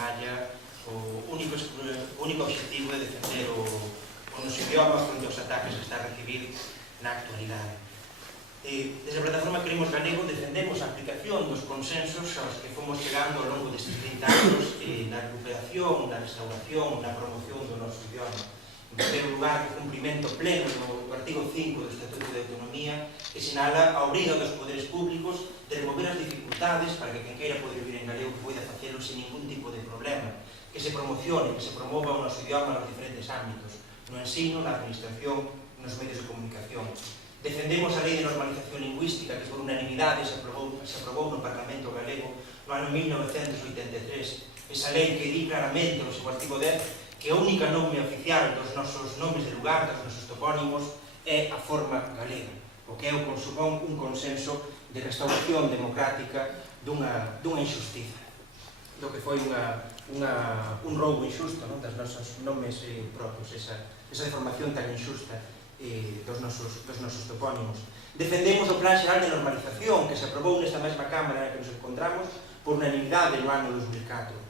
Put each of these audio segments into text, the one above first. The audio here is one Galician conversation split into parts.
traballa o único objetivo é defender o noso idioma fronte aos ataques que está a recibir na actualidade. Desde a Plataforma Queremos Galego defendemos a aplicación dos consensos aos que fomos chegando ao longo destes 30 anos na recuperación, na restauración, na promoción do noso idioma. En primeiro lugar, o cumprimento pleno do artigo 5 do Estatuto de Autonomía, que sinala a obriga dos poderes públicos de remover as dificultades para que quen queira poder vivir en galego poida facelo sin ningún tipo de problema, que se promocione, que se promova o noso idioma nos diferentes ámbitos, no ensino, na administración, nos medios de comunicación. Defendemos a Lei de Normalización Lingüística que por unanimidade se aprobou no Parlamento Galego no ano 1983. Esa lei que di claramente no seu artigo 10 que a única nome oficial dos nosos nomes de lugar, dos nosos topónimos, é a forma galega, o que é un consenso de restauración democrática dunha injustiza, do que foi un roubo injusto das nosos nomes propios, esa deformación tan injusta dos nosos topónimos. Defendemos o Plan Xeral de Normalización que se aprobou nesta mesma Cámara na que nos encontramos por unanimidade no ano 2004.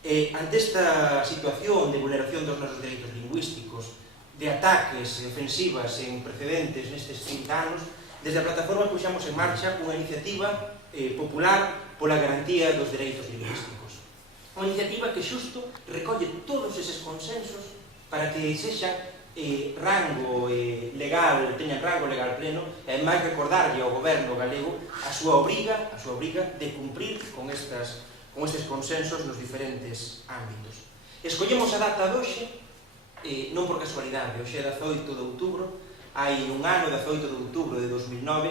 Ante esta situación de vulneración dos nosos dereitos lingüísticos, de ataques ofensivas en precedentes nestes 30 anos, desde a Plataforma puxamos en marcha unha iniciativa popular pola garantía dos dereitos lingüísticos. Unha iniciativa que xusto recolle todos eses consensos para que sexa rango legal, teña rango legal pleno, e máis recordarlle ao goberno galego a súa obriga de cumprir con estes consensos nos diferentes ámbitos. Escollemos a data de hoxe non por casualidade. Hoxe é 18 de outubro, hai un ano, 18 de outubro de 2009,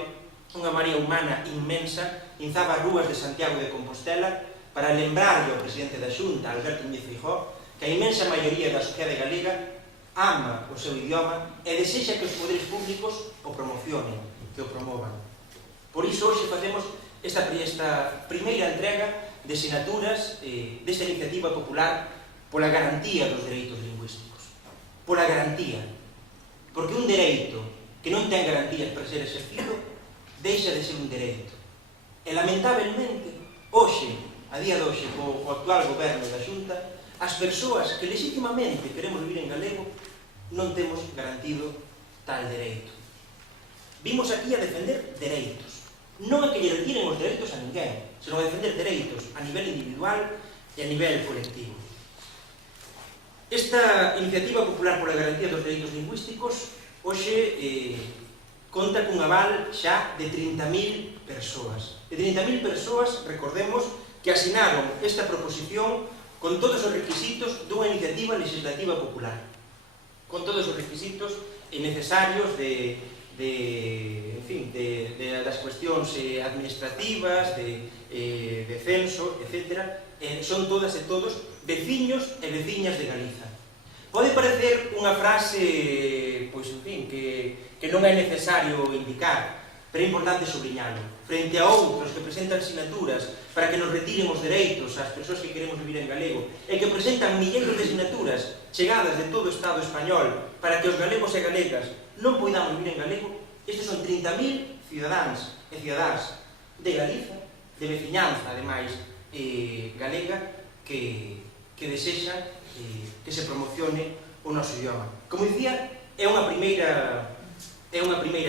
unha marea humana inmensa inzaba as rúas de Santiago de Compostela para lembrarlle ao presidente da Xunta, Alberto Núñez Feijóo, que a inmensa maioría da sociedade galega ama o seu idioma e desexa que os poderes públicos o promocionen, que o promovan. Por iso, hoxe facemos esta primeira entrega de sinaturas desta iniciativa popular pola garantía dos dereitos lingüísticos. Pola garantía. Porque un dereito que non ten garantías para ser exercido deixa de ser un dereito. E, lamentablemente, hoxe, a día de hoxe, co actual goberno da Xunta, as persoas que legitimamente queremos vivir en galego non temos garantido tal dereito. Vimos aquí a defender dereitos, non a que lle retiren os dereitos a ninguén, senón a defender dereitos a nivel individual e a nivel colectivo. Esta iniciativa popular pola garantía dos dereitos lingüísticos hoxe conta cun aval xa de 30.000 persoas. De 30.000 persoas, recordemos, que asinaron esta proposición con todos os requisitos dunha iniciativa legislativa popular, con todos os requisitos necesarios das cuestións administrativas, de censo, etc. Son todas e todos veciños e veciñas de Galiza. Pode parecer unha frase, que non é necesario indicar, pero é importante subliñalo. Frente a outros que presentan sinaturas para que nos retiren os dereitos ás persoas que queremos vivir en galego e que presentan milleiros de sinaturas chegadas de todo o Estado español para que os galegos e galegas non poidamos vivir en galego, estes son 30.000 cidadáns e cidadáns de Galiza, de veciñanza, ademais, galega, que desexan que se promocione o noso idioma. Como dicía, é unha primeira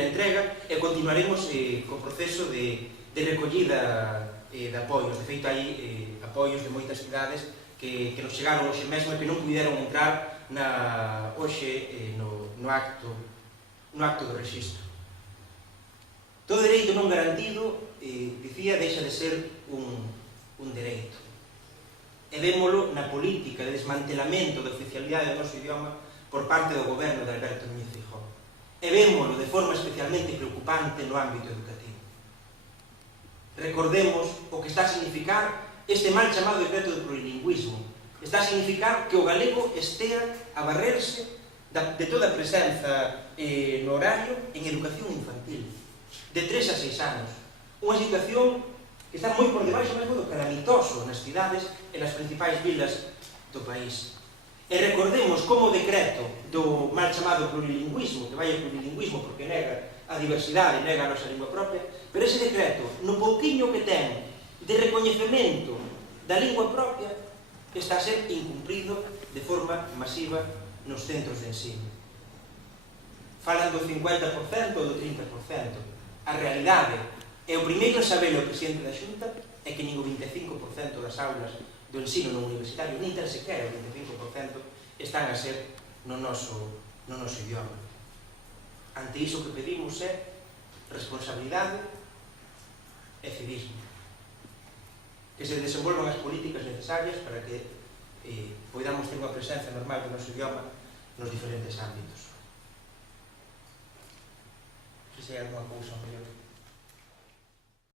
entrega e continuaremos co proceso de recollida de apoios. De feito, hai apoios de moitas cidades que nos chegaron hoxe mesmo e que non puderon entrar hoxe no acto do rexistro. Todo dereito non garantido, dicía, deixa de ser un dereito. E vémolo na política de desmantelamento da oficialidade do noso idioma por parte do goberno de Alberto Núñez Feijóo. E vémolo de forma especialmente preocupante no ámbito educativo. Recordemos o que está a significar este mal chamado decreto de plurilingüismo. Está a significar que o galego estea a barrerse de toda a presenza no horario en educación infantil, de 3 a 6 anos. Unha situación que está moi por debaixo mesmo do calamitoso nas cidades e nas principais vilas do país. E recordemos como o decreto do mal chamado plurilingüismo, que vai ao plurilingüismo porque nega a diversidade, nega a nosa lingua propia, pero ese decreto, no pouquiño que ten de recoñecemento da lingua propia, está a ser incumprido de forma masiva nos centros de ensino. Falan do 50% ou do 30%. A realidade é o primeiro a saber o presidente da Xunta é que nin o 25% das aulas do ensino non universitario, nin tan sequera o 25%, están a ser no noso idioma. Ante iso que pedimos é responsabilidade e civismo. Que se desenvolvan as políticas necesarias para que podamos ter unha presencia normal do noso idioma nos diferentes ámbitos. Non sei se hai alguma cousa mellor.